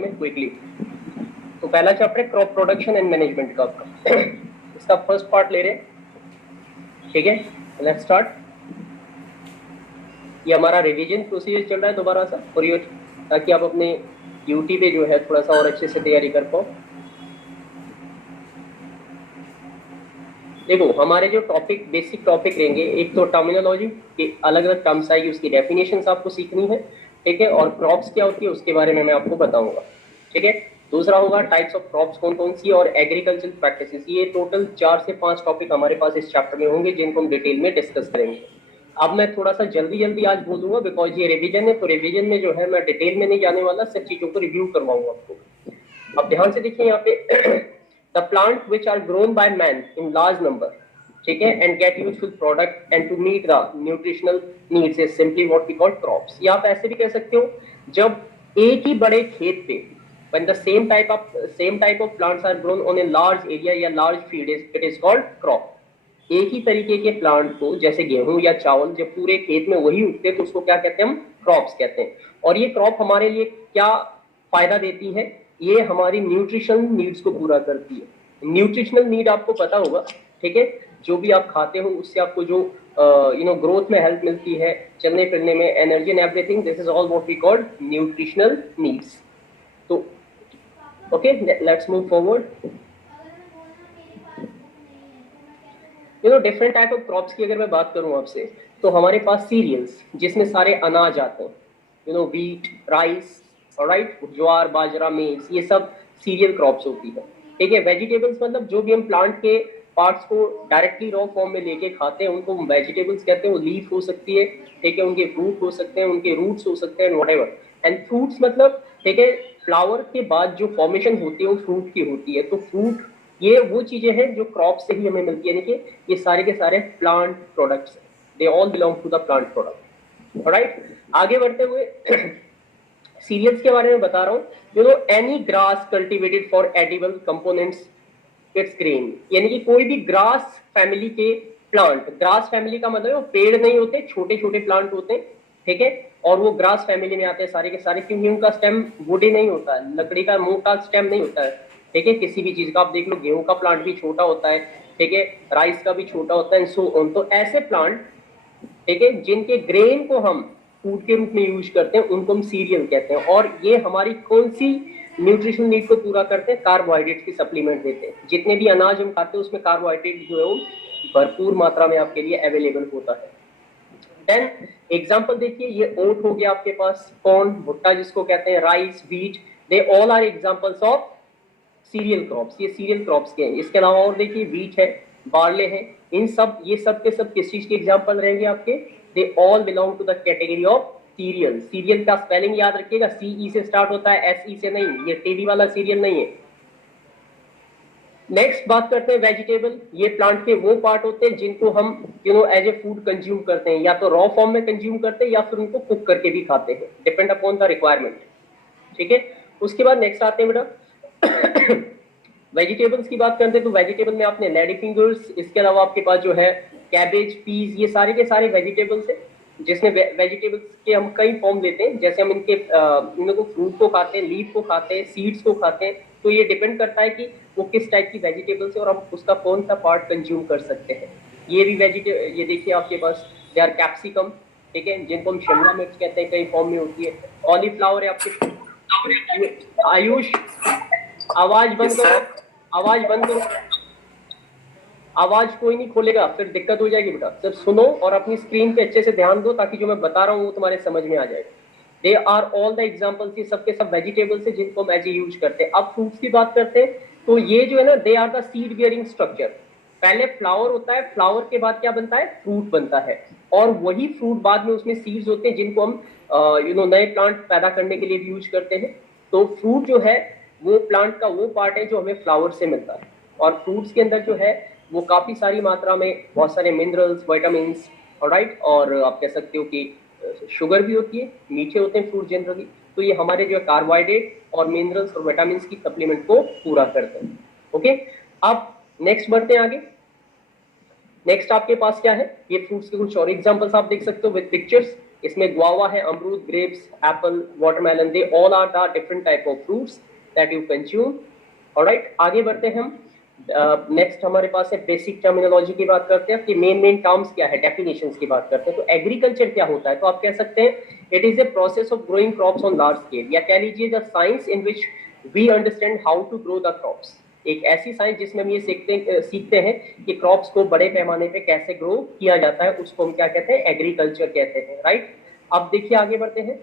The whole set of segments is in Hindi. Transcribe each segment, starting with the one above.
में क्विकली। तो पहला चैप्टर है क्रॉप प्रोडक्शन एंड मैनेजमेंट का आपका। इसका फर्स्ट पार्ट ले रहे हैं, ठीक है। Let's start. ये हमारा रिवीजन प्रोसीजर चल रहा है दोबारा सा फॉर योर, ताकि आप अपने यूटी पे जो है थोड़ा सा और अच्छे से तैयारी कर पाओ। देखो हमारे जो टॉपिक, बेसिक टॉपिक रहेंगे, एक तो टर्मिनोलॉजी की अलग अलग टर्म्स आएगी, उसकी डेफिनेशंस आपको सीखनी है, ठीक है। और क्रॉप्स क्या होती है उसके बारे में मैं आपको बताऊंगा, ठीक है। दूसरा होगा टाइप्स ऑफ क्रॉप्स कौन कौन सी और एग्रीकल्चर प्रैक्टिसेस। ये टोटल 4 से 5 टॉपिक हमारे पास इस चैप्टर में होंगे जिनको हम डिटेल में डिस्कस करेंगे। अब मैं थोड़ा सा जल्दी आज बोलूंगा बिकॉज ये रिवीजन है, तो रिवीजन में जो है मैं डिटेल में नहीं जाने वाला, सब चीजों को रिव्यू करवाऊंगा आपको। अब ध्यान से देखिए यहाँ पे the plant which are grown by man in large number, ठीक है, and get useful product and to meet the nutritional needs is simply what we call crops. या आप ऐसे भी कह सकते हो, जब एक ही बड़े खेत पे when the same type of plants are grown on a large area या large field, it is called crop। एक ही तरीके के प्लांट को, जैसे गेहूं या चावल, जब पूरे खेत में वही उगते हैं तो उसको क्या कहते हैं, हम क्रॉप्स कहते हैं। और ये क्रॉप हमारे लिए क्या फायदा देती है, ये हमारी न्यूट्रिशनल नीड्स को पूरा करती है। न्यूट्रिशनल नीड आपको पता होगा, ठीक है, जो भी आप खाते हो उससे आपको जो ग्रोथ में हेल्प मिलती है, चलने फिरने में, energy and everything, this is all what we call nutritional needs. तो okay, let's move forward. Different type of crops की अगर मैं बात करूं आपसे, तो हमारे पास सीरियल्स जिसमें सारे अनाज आते हैं, व्हीट, राइस, ऑलराइट, ज्वार, बाजरा, मेज, ये सब सीरियल क्रॉप्स होती है, ठीक है। वेजिटेबल्स मतलब जो भी हम प्लांट के पार्ट्स को डायरेक्टली रॉ फॉर्म में लेके खाते हैं उनको वेजिटेबल्स कहते हैं। वो लीफ हो सकती है, ठीक है, उनके फ्रूट हो सकते हैं, उनके रूट्स हो सकते हैं, व्हाटएवर। एंड फ्रूट्स मतलब, ठीक है, फ्लावर के बाद जो फॉर्मेशन होती है वो फ्रूट की होती है। तो फ्रूट ये वो चीजें हैं जो क्रॉप से ही हमें मिलती है, यानी कि ये सारे के सारे plant products, they all belong to the plant product, alright. आगे बढ़ते हुए सीरियल्स के बारे में बता रहा हूँ। Any grass cultivated for edible components it's grain, यानी कि कोई भी ग्रास फैमिली के प्लांट, ग्रास फैमिली का मतलब वो पेड़ नहीं होते, छोटे छोटे प्लांट होते हैं, ठीक है, और वो ग्रास फैमिली में आते हैं सारे के सारे, क्योंकि उनका स्टेम वुडी नहीं होता है, लकड़ी का मोटा स्टेम नहीं होता है, ठीक है। किसी भी चीज का आप देख लो, गेहूं का प्लांट भी छोटा होता है, ठीक है, राइस का भी छोटा होता है, सो ऑन। तो ऐसे प्लांट, ठीक है, जिनके ग्रेन को हम फूड के रूप में यूज करते हैं उनको हम सीरियल कहते हैं। और ये हमारी कौन सी न्यूट्रिशन नीड को पूरा करते हैं, कार्बोहाइड्रेट की सप्लीमेंट देते हैं। जितने भी अनाज हम खाते हैं उसमें कार्बोहाइड्रेट जो है वो भरपूर मात्रा में आपके लिए अवेलेबल होता है। देन एग्जांपल देखिए, ये ओट हो गया आपके पास, कॉर्न, भुट्टा जिसको कहते हैं, rice, wheat, they all are examples of cereal crops. ये सीरियल क्रॉप्स के हैं। इसके अलावा और देखिए, व्हीट है, बार्ले है, इन सब, ये सब के सब किस चीज के एग्जांपल रहेंगे आपके, they all belong to the category of cereal. Cereal का स्पेलिंग याद रखिएगा, सीई से स्टार्ट होता है, एसई से नहीं, ये टीडी वाला सीरियल नहीं है। नेक्स्ट बात करते हैं वेजिटेबल। ये प्लांट के वो पार्ट होते हैं जिनको हम एज ए फूड कंज्यूम करते हैं, या तो रॉ फॉर्म में कंज्यूम करते हैं या फिर उनको कुक करके भी खाते हैं, डिपेंड अपॉन द रिक्वायरमेंट, ठीक है। उसके बाद नेक्स्ट आते हैं बेटा वेजिटेबल्स की बात करते हैं। तो वेजिटेबल में आपने लेडी फिंगर्स, इसके अलावा आपके पास जो है कैबेज, पीज, ये सारे के सारे वेजिटेबल्स है, जिसमें वेजिटेबल्स के हम कई फॉर्म लेते हैं। जैसे हम इनको फ्रूट को खाते हैं, लीफ को खाते हैं, सीड्स को खाते हैं। तो ये डिपेंड करता है कि वो किस टाइप की वेजिटेबल्स है और हम उसका कौन सा पार्ट कंज्यूम कर सकते हैं। ये भी ये देखिए आपके पास, दे आर कैप्सिकम, ठीक है, जिनको हम शिमला मिर्च कहते हैं, कई फॉर्म में होती है। ऑलीफ्लावर है आपके, आयुष आवाज बंद करो, आवाज बंद करो, आवाज कोई नहीं खोलेगा फिर दिक्कत हो जाएगी बेटा। सिर्फ सुनो और अपनी स्क्रीन पे अच्छे से ध्यान दो ताकि जो मैं बता रहा हूँ वो तुम्हारे समझ में आ जाएगा। They are all the examples, ये सबके सब वेजिटेबल्स है जिनको हम एज यूज करते हैं। अब फ्रूट्स की बात करते हैं, तो ये जो है ना, they are the seed bearing structure. पहले फ्लावर होता है, फ्लावर के बाद क्या बनता है, फ्रूट बनता है, और वही फ्रूट बाद में उसमें सीड्स होते हैं जिनको हम नए प्लांट पैदा करने के लिए भी यूज करते हैं। तो फ्रूट जो है वो प्लांट का वो पार्ट है जो हमें फ्लावर से मिलता है। और फ्रूट्स के अंदर जो है वो काफी सारी मात्रा में बहुत सारे मिनरल्स, विटामिन्स, ऑलराइट, और आप कह सकते हो कि शुगर भी होती है, मीठे होते हैं फ्रूट जनरली। तो ये हमारे जो है कार्बोहाइड्रेट और मिनरल्स और विटामिन्स की सप्लीमेंट को पूरा करते हैं, ओके। अब नेक्स्ट बढ़ते हैं आगे। नेक्स्ट आपके पास क्या है, ये फ्रूट्स के कुछ और एग्जांपल्स आप देख सकते हो विद पिक्चर्स। इसमें guava है, अमरूद, grapes, apple, watermelon, they all are the different type of fruits that you consume. Alright, आगे बढ़ते हैं हम। नेक्स्ट हमारे पास है बेसिक टर्मिनोलॉजी की बात करते हैं कि मेन टर्म्स क्या है, डेफिनेशंस की बात करते हैं। तो एग्रीकल्चर क्या होता है, तो आप कह सकते हैं it is a process of growing crops on large scale, या कह लीजिए the science in which we understand how to grow the crops. एक ऐसी साइंस जिसमें हम ये सीखते हैं कि क्रॉप्स को बड़े पैमाने पे कैसे ग्रो किया जाता है, उसको हम क्या कहते हैं, एग्रीकल्चर कहते हैं। राइट, अब देखिए आगे बढ़ते हैं।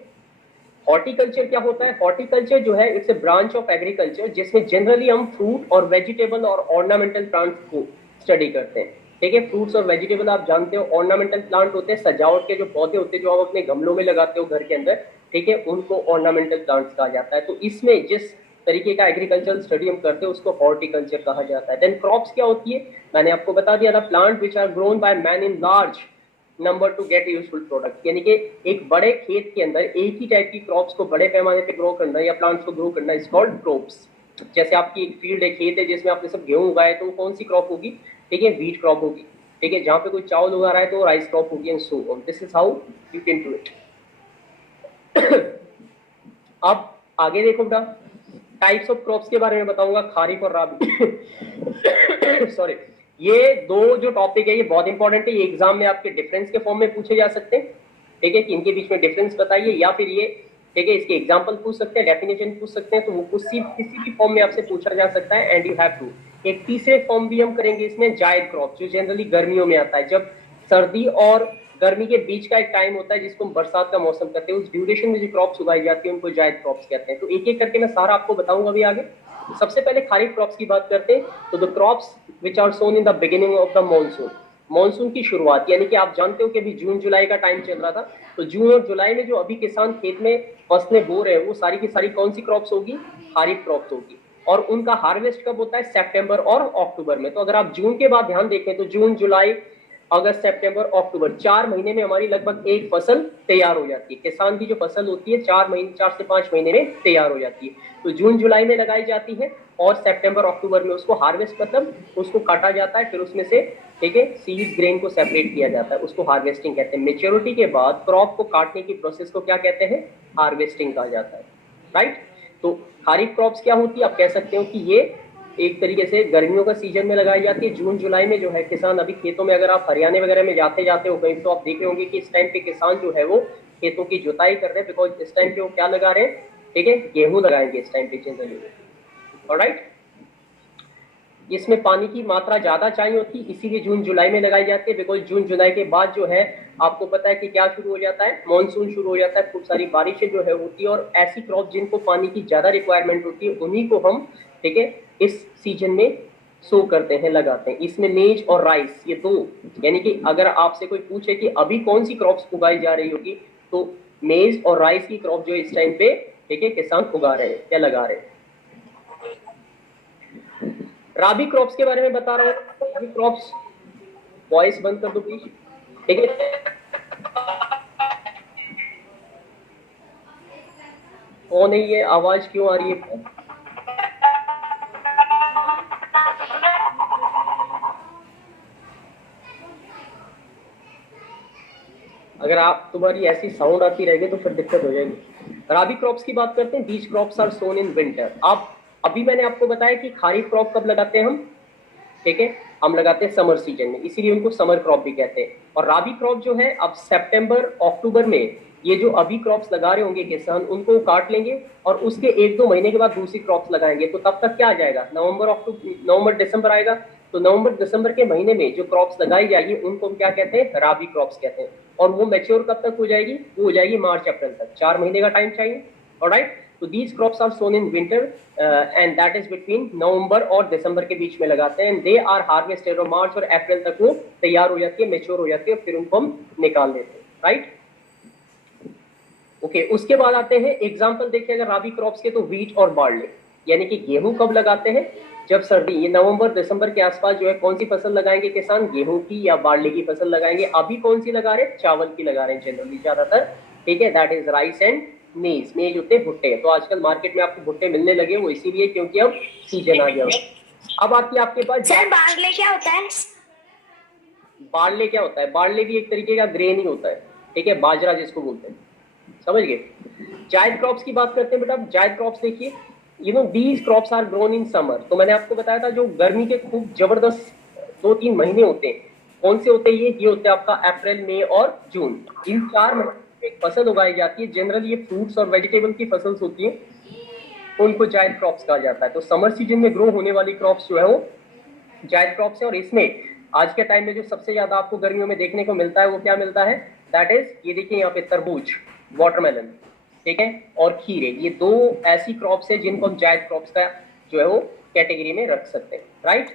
हॉर्टिकल्चर क्या होता है, हॉर्टिकल्चर जो है it's a branch of agriculture जिसमें जनरली हम फ्रूट और वेजिटेबल और ऑर्नामेंटल प्लांट्स को स्टडी करते हैं। ठीक है, फ्रूट्स और वेजिटेबल आप जानते हो, ऑर्नामेंटल प्लांट होते हैं सजावट के जो पौधे होते हैं जो आप अपने गमलों में लगाते हो घर के अंदर, ठीक है, उनको ऑर्नामेंटल प्लांट्स कहा जाता है। तो इसमें जिस तरीके का एग्रीकल्चरल स्टडी हम करते हैं उसको हॉर्टिकल्चर कहा जाता है। देन क्रॉप्स क्या होती है, मैंने आपको बता दिया था, plant which are grown by man in large number to get useful product, यानी कि एक बड़े खेत के अंदर एक ही टाइप की क्रॉप्स को बड़े पैमाने पे ग्रो करना या प्लांट्स को ग्रो करना इज कॉल्ड क्रॉप्स। जैसे आपकी एक फील्ड है, खेत है जिसमें आपने सब गेहूं उगाए, तो कौन सी क्रॉप होगी, ठीक है, व्हीट क्रॉप होगी। ठीक है, जहां पे कोई चावल उगा रहा है तो राइस क्रॉप होगी, and so on. This is how you can do it. अब आगे देखो बेटा, टाइप्स ऑफ क्रॉप्स के बारे में बताऊंगा, खारिफ और राबी। सॉरी, ये दो जो टॉपिक है ये बहुत इंपॉर्टेंट है, ये एग्जाम में आपके डिफरेंस के फॉर्म में पूछे जा सकते हैं। ठीक है, कि इनके बीच में डिफरेंस बताइए, या फिर ये, ठीक है, इसके एग्जांपल पूछ सकते हैं, डेफिनेशन पूछ सकते हैं, तो वो किसी भी फॉर्म में आपसे पूछा जा सकता है। एंड यू हैव टू, एक तीसरे फॉर्म भी हम करेंगे इसमें, जायद क्रॉप, जो जनरली गर्मियों में आता है, जब सर्दी और गर्मी के बीच का एक टाइम होता है जिसको हम बरसात का मौसम कहते हैं, उस ड्यूरेशन में जो क्रॉप्स उगाई जाती है उनको जायद क्रॉप्स कहते हैं। तो एक एक करके मैं सारा आपको बताऊंगा अभी आगे। सबसे पहले खारिफ क्रॉप्स की बात करते हैं, तो the crops which are sown in the beginning of the monsoon, monsoon की शुरुआत, यानी कि आप जानते हो कि अभी जून जुलाई का टाइम चल रहा था, तो जून और जुलाई में जो अभी किसान खेत में फसलें बो रहे हैं वो सारी की सारी कौन सी क्रॉप्स होगी, खारिफ क्रॉप्स होगी। और उनका हार्वेस्ट कब होता है, सितंबर और अक्टूबर में। तो अगर आप जून के बाद ध्यान देखें तो जून जुलाई अगस्त सितंबर अक्टूबर 4 महीने में हमारी लगभग एक फसल तैयार हो जाती है। किसान की जो फसल होती है 4 से 5 महीने में तैयार हो जाती है। तो जून जुलाई में लगाई जाती है और सितंबर अक्टूबर में उसको हार्वेस्ट, मतलब उसको काटा जाता है, फिर उसमें से, ठीक है, सीड ग्रेन को सेपरेट किया जाता है, उसको हार्वेस्टिंग कहते हैं। मेच्योरिटी के बाद क्रॉप को काटने की प्रोसेस को क्या कहते हैं, हार्वेस्टिंग कहा जाता है। राइट, तो खारिफ क्रॉप्स क्या होती है, आप कह सकते हो कि ये एक तरीके से गर्मियों का सीजन में लगाई जाती है। जून जुलाई में जो है किसान अभी खेतों में, अगर आप हरियाणा वगैरह में जाते हो कहीं, तो आप देखे होंगे कि इस टाइम पे किसान जो है वो खेतों की जुताई कर रहे हैं, बिकॉज इस टाइम पे वो क्या लगा रहे हैं, ठीक है, गेहूं लगाएंगे इस टाइम पे जनरली। ऑलराइट, इसमें पानी की मात्रा ज्यादा चाहिए होती है, इसीलिए जून जुलाई में लगाई जाती है, बिकॉज जून जुलाई के बाद जो है आपको पता है कि क्या शुरू हो जाता है, मानसून शुरू हो जाता है, खूब सारी बारिशें जो है होती है, और ऐसी क्रॉप जिनको पानी की ज्यादा रिक्वायरमेंट होती है उन्हीं को हम, ठीक है, इस सीजन में सो करते हैं, लगाते हैं। इसमें मेज और राइस, ये दो, यानी कि अगर आपसे कोई पूछे कि अभी कौन सी क्रॉप्स उगाई जा रही होगी, तो मेज और राइस की क्रॉप जो इस टाइम पे, ठीक है, किसान उगा रहे हैं या लगा रहे हैं। राबी क्रॉप्स के बारे में बता रहा हूँ। राबी क्रॉप्स, वॉइस बंद कर दो प्लीज, ठीक है, कौन है ये, आवाज क्यों आ रही है? अगर आप, तुम्हारी ऐसी साउंड आती रहेगी तो फिर दिक्कत हो जाएगी। राबी क्रॉप्स की बात करते हैं। These crops are sown in winter. आप, अभी मैंने आपको बताया कि खारिफ क्रॉप कब लगाते हैं हम, ठीक है, हम लगाते हैं समर सीजन में, इसीलिए उनको समर क्रॉप भी कहते हैं। और राबी क्रॉप जो है अब सितंबर अक्टूबर में, ये जो अभी क्रॉप्स लगा रहे होंगे किसान, उनको काट लेंगे और उसके 1-2 महीने के बाद दूसरी क्रॉप्स लगाएंगे। तो तब तक क्या आ जाएगा, नवंबर दिसंबर आएगा। तो नवंबर दिसंबर के महीने में जो क्रॉप्स लगाई जाएगी उनको हम क्या कहते हैं, राबी क्रॉप्स कहते हैं। और वो मैच्योर कब तक हो जाएगी, वो हो जाएगी मार्च अप्रैल तक, 4 महीने का टाइम चाहिए। ऑलराइट, तो these crops are sown in winter and that is between November और दिसंबर के बीच में लगाते हैं। दे आर हार्वेस्टेड, और मार्च और अप्रैल तक वो तैयार हो जाती है, मैच्योर हो जाती है, फिर उनको हम निकाल देते हैं। राइट, ओके, उसके बाद आते हैं एग्जाम्पल देखिए अगर राबी क्रॉप्स के, तो व्हीट और बार्ले, यानी कि गेहूं कब लगाते हैं, जब सर्दी, ये नवंबर दिसंबर के आसपास जो है कौन सी फसल लगाएंगे किसान, गेहूं की या बार्ले की फसल लगाएंगे। अभी कौन सी लगा रहे हैं, चावल की लगा रहे हैं जनरली ज्यादातर, ठीक है, दैट इज राइस एंड मेज। मेज होते हैं भुट्टे, तो आजकल मार्केट में आपको भुट्टे मिलने लगे, वो इसीलिए क्योंकि अब सीजन आ गया। अब आती है आपके पास, सर बार्ले क्या होता है? बार्ले क्या होता है, बार्ले भी एक तरीके का ग्रेन ही होता है। ठीक है, बाजरा जिसको बोलते हैं, समझ गए। जायद क्रॉप्स की बात करते हैं बेटा। जायद क्रॉप्स देखिए, these crops are grown in summer. तो मैंने आपको बताया था जो गर्मी के खूब जबरदस्त 2-3 महीने होते हैं, कौन से होते हैं ये होते हैं आपका अप्रैल, मई और जून। इन 4 महीने में एक फसल उगाई जाती है, जनरली ये फ्रूट्स और वेजिटेबल की फसल होती है, तो उनको जायद क्रॉप्स कहा जाता है। तो समर सीजन में ग्रो होने वाली क्रॉप्स जो है वो जायद क्रॉप्स है। और इसमें आज के टाइम में जो सबसे ज्यादा आपको गर्मियों में देखने को मिलता है वो क्या मिलता है, दैट इज, ये देखिए यहाँ पे तरबूज, वाटरमेलन, ठीक है, और खीरे। ये 2 ऐसी क्रॉप्स है जिनको हम जायद क्रॉप्स का जो है वो कैटेगरी में रख सकते हैं, राइट।